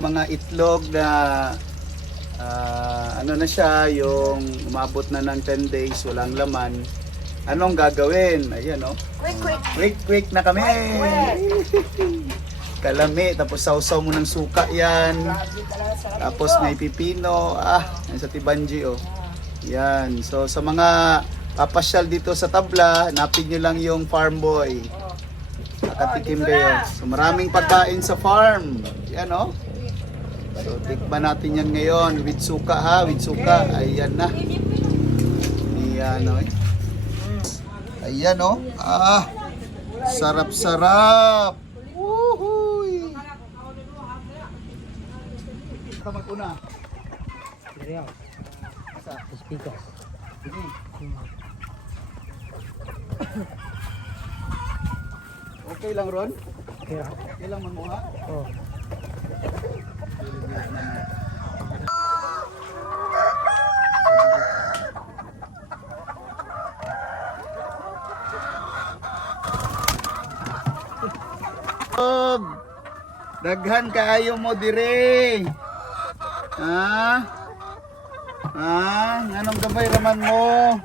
Mga itlog na ano na siya, yung umabot na ng 10 days, walang laman. Anong gagawin? Ayan, oh. Quick na kami. Kalami, tapos sausaw mo ng suka yan. Tapos may pipino. Yan sa Tibanji, oh. Yan. So sa mga papasyal dito sa Tabla, hanapin nyo lang yung Farm Boy. Nakatikim kayo. So maraming pagkain sa farm. Yan, oh. So tikman natin yan ngayon with suka, ha, with suka. Ayan na. Ayan, oh. Ayan, oh. Sarap-sarap. Woohoo! Kamag una. Real. Asa? Speakers. Sige. Okay lang, Ron? Kaya. Okay lang mamuha? Oh. Daghan kaayo mo dire. Anong gamay raman mo?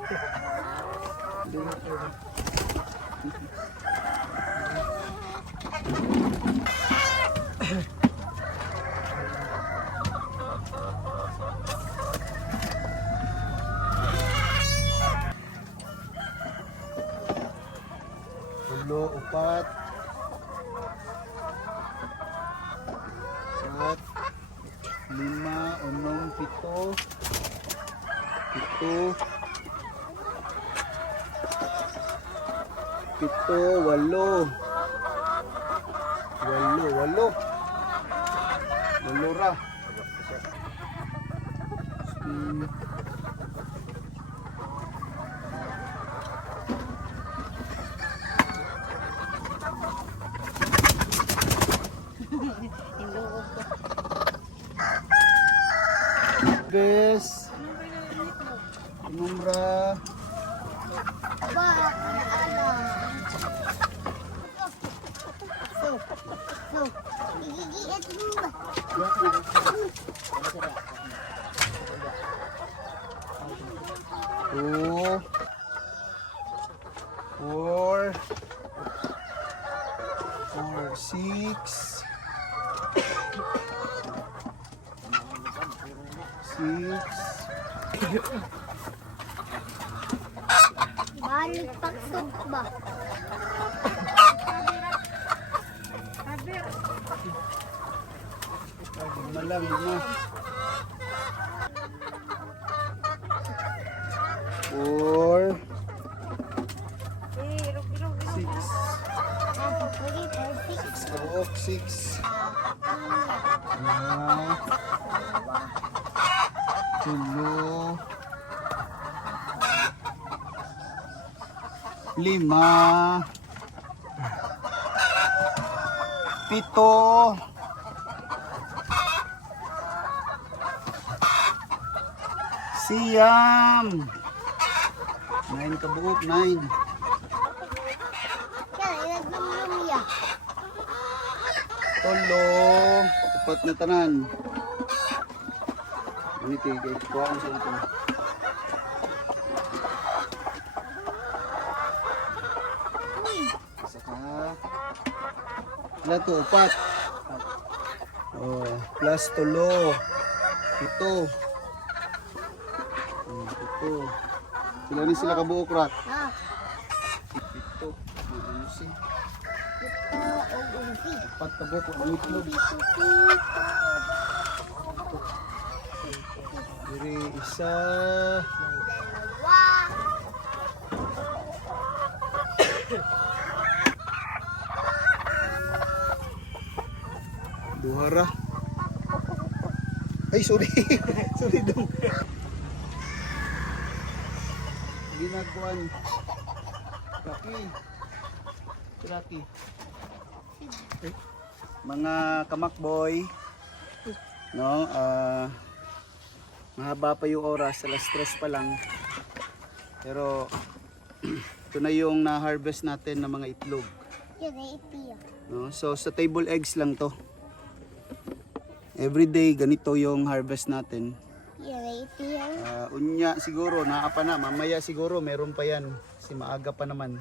Ulo, upat. At 5, 6, 7, 8 ra. Guys, numra. Two, 4, 6, 6. Balik paksok ba? Malang na. 4, 6. 6. 7, 5, 7, siyam, 9 kabuok, 9. Kaya ilagay ya. Tolo, upat na tanan. Ini tiga kuhaan sa ito. Saka to upat. Oh, plus tolo. Ito. Ito. Sila ni sila kabuok rat. Ito. Ano si? Upat kabuok ang itlog. Diri isa. Duhara. Ay, sorry. Sorry dong. Ginagawan. Laki. Mga kamakboy. No, mahaba pa yung oras, alas 3 pa lang. Pero ito na yung na-harvest natin ng mga itlog. No, so sa table eggs lang to. Everyday ganito yung harvest natin. Yan, ito yan. Unya siguro, naapa na. Mamaya siguro meron pa yan. Kasi maaga pa naman.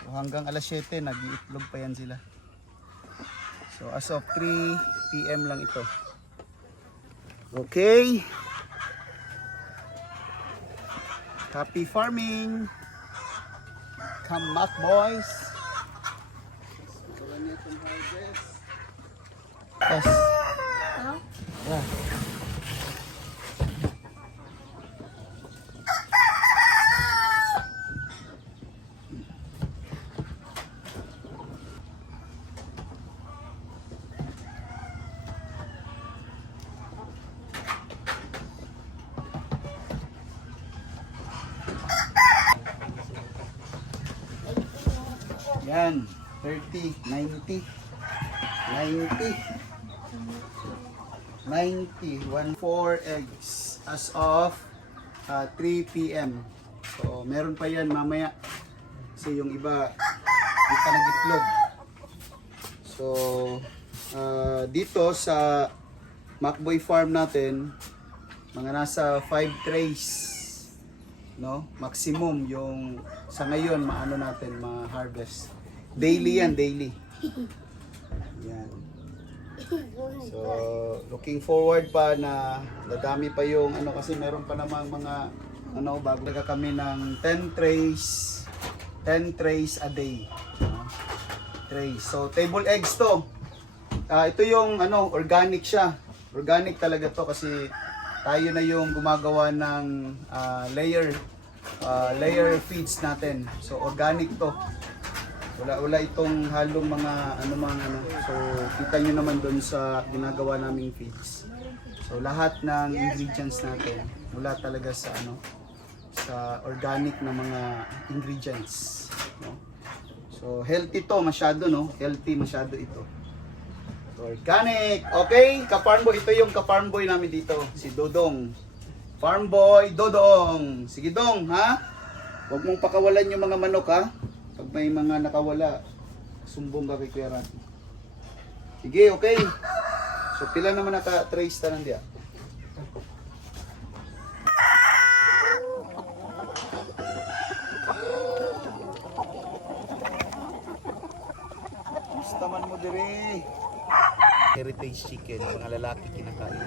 So, hanggang alas 7, nag-iitlog pa yan sila. So as of 3 PM lang ito. Okay. Happy farming. Come back, boys. Yes. Ha? Yeah. Yan, 30, 90, 90, 4 eggs as of 3 PM. So, meron pa yan mamaya. Kasi yung iba, di pa nag-itlog. So, dito sa Macboy Farm natin, mga nasa 5 trays. No? Maximum yung sa ngayon maano natin ma-harvest. Daily yan, daily. Yan. So, looking forward pa na dadami pa yung ano kasi meron pa namang mga ano bago kami ng 10 trays a day. No? Trays. So, table eggs to. Ito yung ano, organic siya. Organic talaga to kasi tayo na yung gumagawa ng layer feeds natin. So organic to. Wala itong halong mga ano. So kita nyo naman doon sa ginagawa naming feeds. So lahat ng ingredients natin mula talaga sa ano sa organic na mga ingredients, no? So healthy to masyado, no? Healthy masyado ito. Organic. Okay, ka-farm boy. Ito yung ka-farm boy namin dito. Si Dodong. Farm boy Dodong. Sige Dong, ha? Huwag mong pakawalan yung mga manok, ha? Pag may mga nakawala, sumbong ka kay Kuya Rafi. Sige, okay. So, pila naman naka-trace ta nandiya? Gusto man mo dire. Heritage chicken, mga lalaki kinakain.